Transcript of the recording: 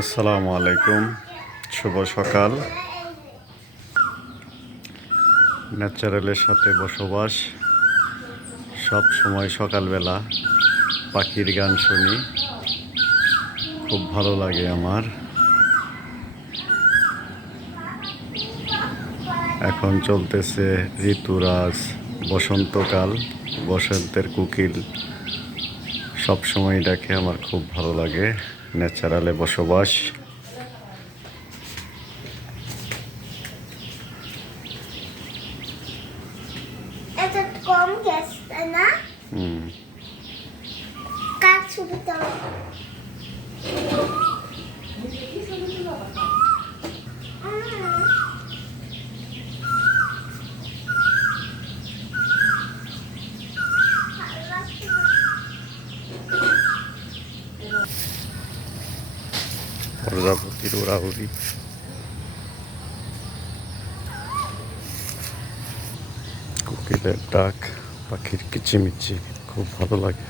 আসসালামু আলাইকুম, শুভ সকাল। ন্যাচারালের সাথে বসবাস, সব সময় সকালবেলা পাখির গান শুনি, খুব ভালো লাগে আমার। এখন চলতেছে ঋতুরাজ, বসন্তকাল, বসন্তের কোকিল সব সময় ডাকে, আমার খুব ভালো লাগে ন্যাচারালে বসবাস। এটা কম গেছে না? কার ছবিটা? প্রজাপতির উড়াউড়ি, কোকিলের ডাক, পাখির কিচিমিচি খুব ভালো লাগে।